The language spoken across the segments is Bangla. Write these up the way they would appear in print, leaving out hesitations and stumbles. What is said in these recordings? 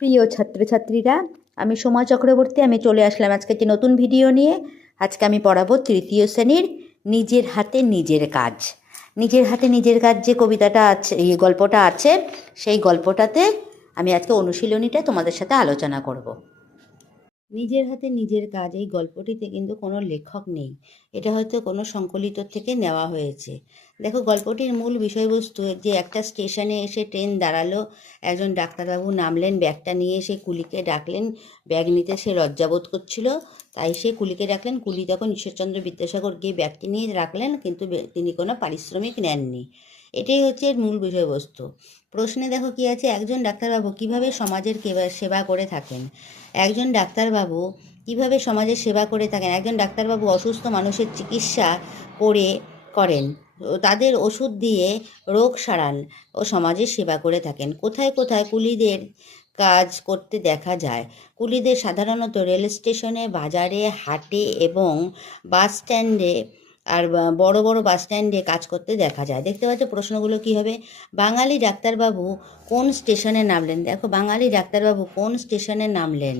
প্রিয় ছাত্রছাত্রীরা, আমি সোমা চক্রবর্তী। আমি চলে আসলাম আজকে একটি নতুন ভিডিও নিয়ে। আজকে আমি পড়াবো তৃতীয় শ্রেণীর নিজের হাতে নিজের কাজ। নিজের হাতে নিজের কাজ যে কবিতাটা আছে, এই গল্পটা আছে, সেই গল্পটাতে আমি আজকে অনুশীলনীটা তোমাদের সাথে আলোচনা করব। নিজের হাতে নিজের কাজ এই গল্পটিতে কিন্তু কোনো লেখক নেই, এটা হয়তো কোনো সংকলিত থেকে নেওয়া হয়েছে। দেখো, গল্পটির মূল বিষয়বস্তু যে একটা স্টেশনে এসে ট্রেন দাঁড়ালো, একজন ডাক্তারবাবু নামলেন, ব্যাগটা নিয়ে সে কুলিকে ডাকলেন। ব্যাগ নিতে সে লজ্জাবোধ করছিল, তাই সে কুলিকে ডাকলেন। কুলি তখন ঈশ্বরচন্দ্র বিদ্যাসাগর গিয়ে ব্যাগটি নিয়ে রাখলেন, কিন্তু তিনি কোনো পারিশ্রমিক নেননি। এটাই হচ্ছে এর মূল বিষয়বস্তু। প্রশ্নে দেখো কি আছে, একজন ডাক্তারবাবু কিভাবে সমাজের সেবা করে থাকেন। একজন ডাক্তারবাবু কিভাবে সমাজের সেবা করে থাকেন। একজন ডাক্তারবাবু অসুস্থ মানুষের চিকিৎসা করেন, তাদের ওষুধ দিয়ে রোগ সারান ও সমাজের সেবা করে থাকেন। কোথায় কোথায় কুলিদের কাজ করতে দেখা যায়। কুলিদের সাধারণত রেল স্টেশনে, বাজারে, হাটে এবং বাস স্ট্যান্ডে আর বড় বড় বাস স্ট্যান্ডে কাজ করতে দেখা যায়। দেখতে পাচ্ছ প্রশ্নগুলো কী হবে। বাঙালি ডাক্তারবাবু কোন স্টেশনে নামলেন। দেখো, বাঙালি ডাক্তারবাবু কোন স্টেশনে নামলেন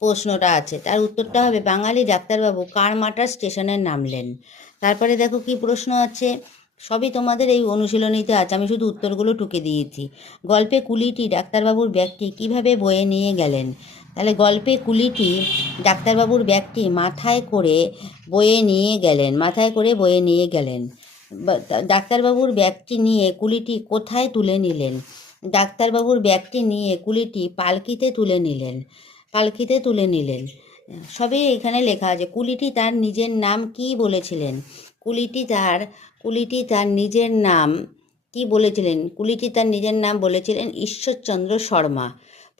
প্রশ্নটা আছে, তার উত্তরটা হবে বাঙালি ডাক্তারবাবু কারমাটার স্টেশনে নামলেন। তারপরে দেখো কি প্রশ্ন আছে, সবই তোমাদের এই অনুশীলনীতে আছে, আমি শুধু উত্তরগুলো টুকে দিয়েছি। গল্পে কুলিটি ডাক্তারবাবুর ব্যাগটি কিভাবে বয়ে নিয়ে গেলেন। তাহলে গল্পে কুলিটি ডাক্তারবাবুর ব্যাগটি মাথায় করে বয়ে নিয়ে গেলেন। ডাক্তারবাবুর ব্যাগটি নিয়ে কুলিটি কোথায় তুলে নিলেন। ডাক্তারবাবুর ব্যাগটি নিয়ে কুলিটি পালকিতে তুলে নিলেন। সবই এখানে লেখা আছে। কুলিটি তার নিজের নাম কি বলেছিলেন। কুলিটি তার নিজের নাম কি বলেছিলেন। কুলিটি তার নিজের নাম বলেছিলেন ঈশ্বরচন্দ্র শর্মা।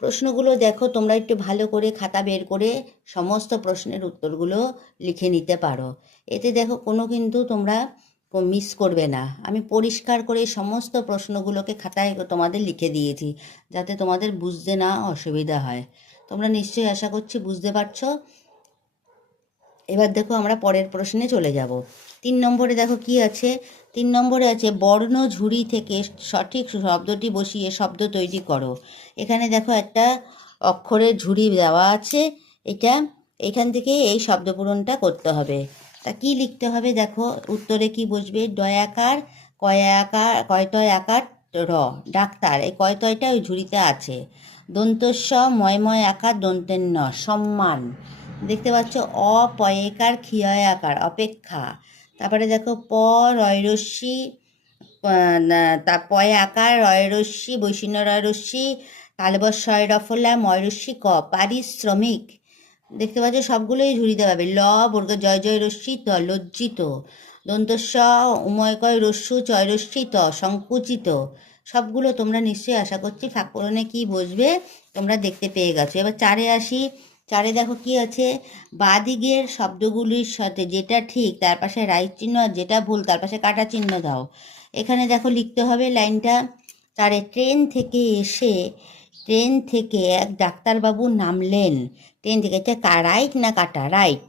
প্রশ্নগুলো দেখো, তোমরা একটু ভালো করে খাতা বের করে সমস্ত প্রশ্নের উত্তরগুলো লিখে নিতে পারো। এতে দেখো কোনো কিন্তু তোমরা মিস করবে না। আমি পরিষ্কার করে সমস্ত প্রশ্নগুলোকে খাতায় তোমাদের লিখে দিয়েছি, যাতে তোমাদের বুঝতে না অসুবিধা হয়। তোমরা নিশ্চয়ই আশা করছি বুঝতে পারছো। এবার দেখো আমরা পরের প্রশ্নে চলে যাব। 3 নম্বরে দেখো কি আছে। 3 নম্বরে আছে বর্ণ ঝুড়ি থেকে সঠিক শব্দটি বসিয়ে শব্দ তৈরি করো। এখানে দেখো একটা অক্ষরের ঝুড়ি দেওয়া আছে, এখান থেকে এই শব্দ পূরণটা করতে হবে। তা কি লিখতে হবে দেখো, উত্তরে কি বসবে। ডয়াকার, কয়তয় আকার র, ডাক্তার, এই কয়তয়টা ওই ঝুড়িতে আছে। দন্তস্ব, ময় আকার দন্তের ন, সম্মান। দেখতে পাচ্ছ অপয়েকার ক্ষিয়য় আকার, অপেক্ষা। তারপরে দেখো রয়রস্যি, তা পয়ে আকার রয়রস্যি, বৈশিন্য রয়রস্যি, তালবস্বয় রফলা, ময়রস্যি ক, পারিশ্রমিক। দেখতে পাচ্ছ সবগুলোই ঝুড়িতে পাবে। ল বর্গ জয় জয় রস্যি ত, লজ্জিত। দন্তস্ব উময়কয় রস্যু চয় রস্যি ত, সংকুচিত। সবগুলো তোমরা নিশ্চয়ই আশা করছি ফাঁকপূরণে কি বসবে তোমরা দেখতে পেয়ে গেছো। এবার 4-এ আসি। 4-এ দেখো কি আছে, বাদিকের শব্দগুলির সাথে যেটা ঠিক তার পাশে রাইট চিহ্ন, আর যেটা ভুল তার পাশে কাটা চিহ্ন দাও। এখানে দেখো লিখতে হবে লাইনটা। 4-এ ট্রেন থেকে এক ডাক্তারবাবু নামলেন। ট্রেন থেকে, এটা রাইট না কাটা, রাইট।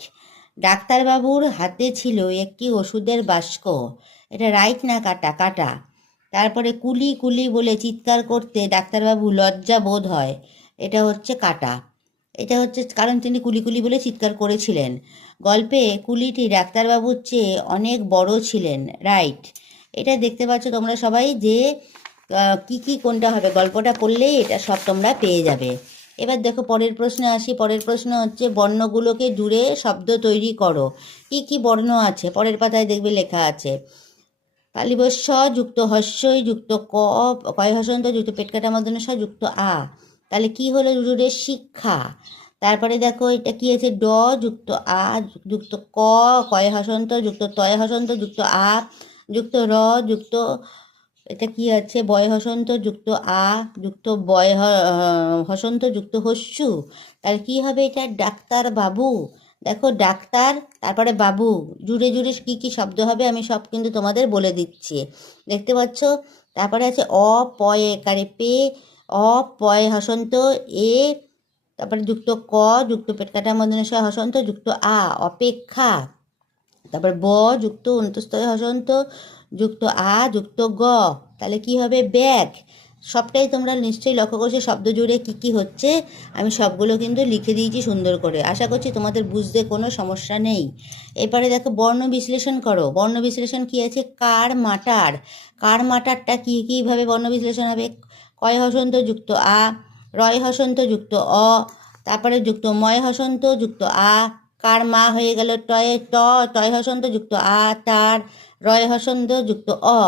ডাক্তারবাবুর হাতে ছিল একটি ওষুধের বাস্ক, এটা রাইট না কাটা, কাটা। তারপরে কুলি কুলি বলে চিৎকার করতে ডাক্তারবাবু লজ্জা বোধ হয়, এটা হচ্ছে কাটা। এটা হচ্ছে কারণ তিনি কুলিকুলি বলে চিৎকার করেছিলেন। গল্পে কুলিটি ডাক্তারবাবুর চেয়ে অনেক বড় ছিলেন, রাইট। এটা দেখতে পাচ্ছ তোমরা সবাই যে কি কোনটা হবে, গল্পটা পড়লেই এটা সব তোমরা পেয়ে যাবে। এবার দেখো পরের প্রশ্নে আসি। পরের প্রশ্ন হচ্ছে বর্ণগুলোকে জুড়ে শব্দ তৈরি করো। কি বর্ণ আছে পরের পাতায় দেখবে লেখা আছে। পালিবস্য যুক্ত হস্যই যুক্ত কয় হসন্ত যুক্ত পেটকাটা মধ্যে স যুক্ত আ। তাহলে কি হলো জুড়ে, শিক্ষা। তারপরে দেখো এটা কি আছে, ড যুক্ত আ যুক্ত কয় হসন্ত যুক্ত তয় হসন্ত যুক্ত আ যুক্ত র যুক্ত, এটা কি আছে, বয় হসন্ত যুক্ত আ যুক্ত বয় হসন্ত যুক্ত হস্যু। তাহলে কি হবে এটা, ডাক্তার বাবু। দেখো ডাক্তার, তারপরে বাবু, জুড়ে জুড়ে কি শব্দ হবে আমি সব কিন্তু তোমাদের বলে দিচ্ছি, দেখতে পাচ্ছ। তারপরে আছে অপয়ে কারে পে, অপয় হসন্ত এ, তারপরে যুক্ত ক যুক্ত পেটকাটার মধ্যে হসন্ত যুক্ত আ, অপেক্ষা। তারপর যুক্ত অন্তস্তয় হসন্ত যুক্ত আ যুক্ত গ, তাহলে কি হবে, ব্যাগ। সবটাই তোমরা নিশ্চয়ই লক্ষ্য করছো শব্দ জুড়ে কী কী হচ্ছে। আমি সবগুলো কিন্তু লিখে দিয়েছি সুন্দর করে। আশা করছি তোমাদের বুঝতে কোনো সমস্যা নেই। এরপরে দেখো বর্ণ বিশ্লেষণ করো। বর্ণ বিশ্লেষণ কী আছে? কার মাটার। কার মাটারটা কীভাবে বর্ণ বিশ্লেষণ হবে? কয় হসন্ত যুক্ত আ, রয় হসন্ত যুক্ত অ, তারপরে যুক্ত ময় হসন্ত যুক্ত আ, কার মা হয়ে গেল টয়ে ট, টয় হসন্ত যুক্ত আ তার, রয় হসন্ত যুক্ত অ।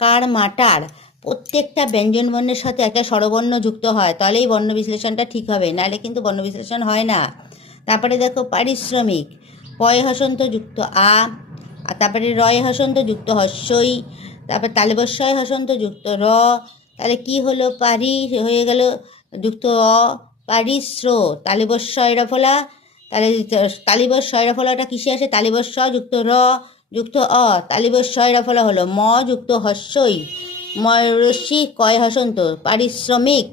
কার মাটার প্রত্যেকটা ব্যঞ্জন বর্ণের সাথে একটা স্বরবর্ণ যুক্ত হয়, তাহলেই বর্ণ বিশ্লেষণটা ঠিক হবে, নাহলে কিন্তু বর্ণ বিশ্লেষণ হয় না। তারপরে দেখো পারিশ্রমিক, পয় হসন্ত যুক্ত আ, আর তারপরে রয় হসন্ত যুক্ত হস্যই, তারপর তালিবস্বয় হসন্ত যুক্ত র, তাহলে কি হলো? পারি হয়ে গেল যুক্ত অ, পারিশ্র, তালিবস্বয় রফলা, তাহলে তালিবস্বয় রফলাটা কিসে আসে? তালিবস্ব যুক্ত র যুক্ত অ, তালিবস্বয় রফলা হলো ম যুক্ত হস্যই, ময়ূরশ্রী কয় হসন্ত, পারিশ্রমিক।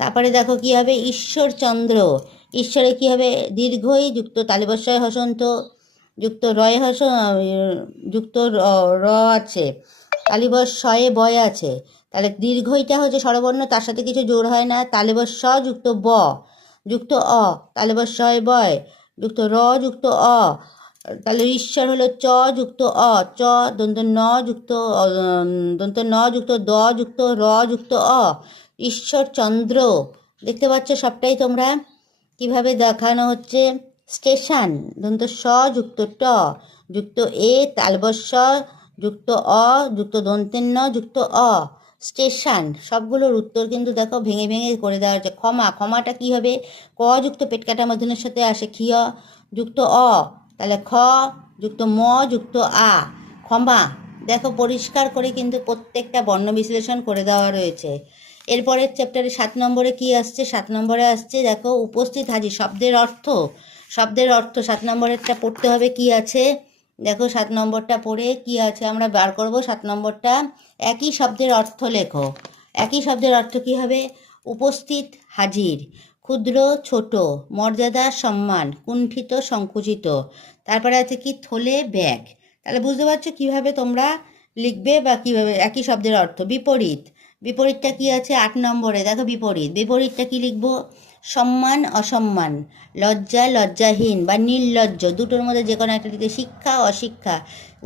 তারপরে দেখো কি হবে? ঈশ্বরচন্দ্র, ঈশ্বরে কি হবে? দীর্ঘই যুক্ত তালিবস্বয় হসন্ত যুক্ত রয় যুক্ত র আছে, তালিবস্বয়ে বয় আছে, তাহলে দীর্ঘইটা হচ্ছে স্বরবর্ণ, তার সাথে কিছু জোর হয় না। তালিবস্ব যুক্ত ব যুক্ত অ, তালিবস্বয় বয় যুক্ত র যুক্ত অ, তাহলে ঈশ্বর হলো চ যুক্ত অ, চ দন্ত ন যুক্ত দন্ত ন যুক্ত দ যুক্ত র যুক্ত অ, ঈশ্বরচন্দ্র। দেখতে পাচ্ছ সবটাই তোমরা কিভাবে দেখানো হচ্ছে। স্টেশন, দন্ত স যুক্ত ট যুক্ত এ, তালবস্য যুক্ত অ যুক্ত দন্তের ন যুক্ত অ, স্টেশন। সবগুলোর উত্তর কিন্তু দেখো ভেঙে ভেঙে করে দেওয়া হচ্ছে। ক্ষমা, ক্ষমাটা কী হবে? ক যুক্ত পেটকাটা মধ্যনের সাথে আসে ক্ষিয় যুক্ত অ, তাহলে খ যুক্ত ম যুক্ত আ, ক্ষমা। দেখো পরিষ্কার করে কিন্তু প্রত্যেকটা বর্ণ বিশ্লেষণ করে দেওয়া রয়েছে। এরপরের চ্যাপ্টারে 7 নম্বরে কি আসছে? 7 নম্বরে আসছে দেখো উপস্থিত হাজির, শব্দের অর্থ। শব্দের অর্থ 7 নম্বরেরটা পড়তে হবে। কি আছে দেখো 7 নম্বরটা পড়ে কি আছে আমরা বার করব। 7 নম্বরটা একই শব্দের অর্থ লেখো। একই শব্দের অর্থ কি হবে? উপস্থিত হাজির, ক্ষুদ্র ছোট, মর্যাদা সম্মান, কুণ্ঠিত সংকুচিত, তারপরে আছে কি? থলে ব্যাগ। তাহলে বুঝতে পারছো কীভাবে তোমরা লিখবে বা কীভাবে একই শব্দের অর্থ। বিপরীত, বিপরীতটা কি আছে 8 নম্বরে? দেখো বিপরীত, বিপরীতটা কি লিখবো? সম্মান অসম্মান, লজ্জা লজ্জাহীন বা নির্লজ্জ, দুটোর মধ্যে যে কোনো একটা দিকে। শিক্ষা অশিক্ষা,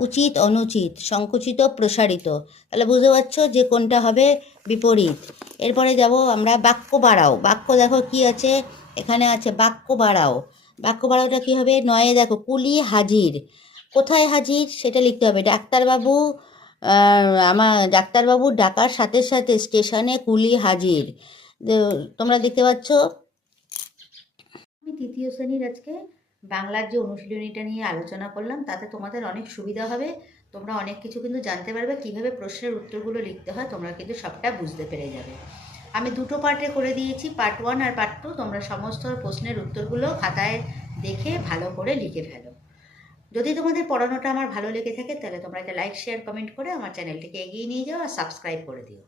উচিত অনুচিত, সংকুচিত প্রসারিত। তাহলে বুঝতে পারছো যে কোনটা হবে বিপরীত। এরপরে যাব আমরা বাক্য বাড়াও। বাক্য দেখো কি আছে এখানে আছে বাক্য বাড়াও। বাক্য বাড়াওটা কী হবে? নয়ে দেখো কুলি হাজির, কোথায় হাজির সেটা লিখতে হবে। ডাক্তারবাবু, আমার ডাক্তারবাবু ডাকার সাথে সাথে স্টেশনে কুলি হাজির। তোমরা দেখতে পাচ্ছ আমি তৃতীয় শ্রেণীর আজকে বাংলার যে অনুশীলনীটা নিয়ে আলোচনা করলাম, তাতে তোমাদের অনেক সুবিধা হবে। তোমরা অনেক কিছু কিন্তু জানতে পারবে, কীভাবে প্রশ্নের উত্তরগুলো লিখতে হয় তোমরা কিন্তু সবটা বুঝতে পেরে যাবে। আমি দুটো পার্টে করে দিয়েছি, পার্ট 1 আর পার্ট 2। তোমরা সমস্ত প্রশ্নের উত্তরগুলো খাতায় দেখে ভালো করে লিখে ফেলো। যদি তোমাদের পড়ানোটা আমার ভালো লেগে থাকে তাহলে তোমরা একটা লাইক শেয়ার কমেন্ট করে আমার চ্যানেলটিকে এগিয়ে নিয়ে যাও আর সাবস্ক্রাইব করে দিও।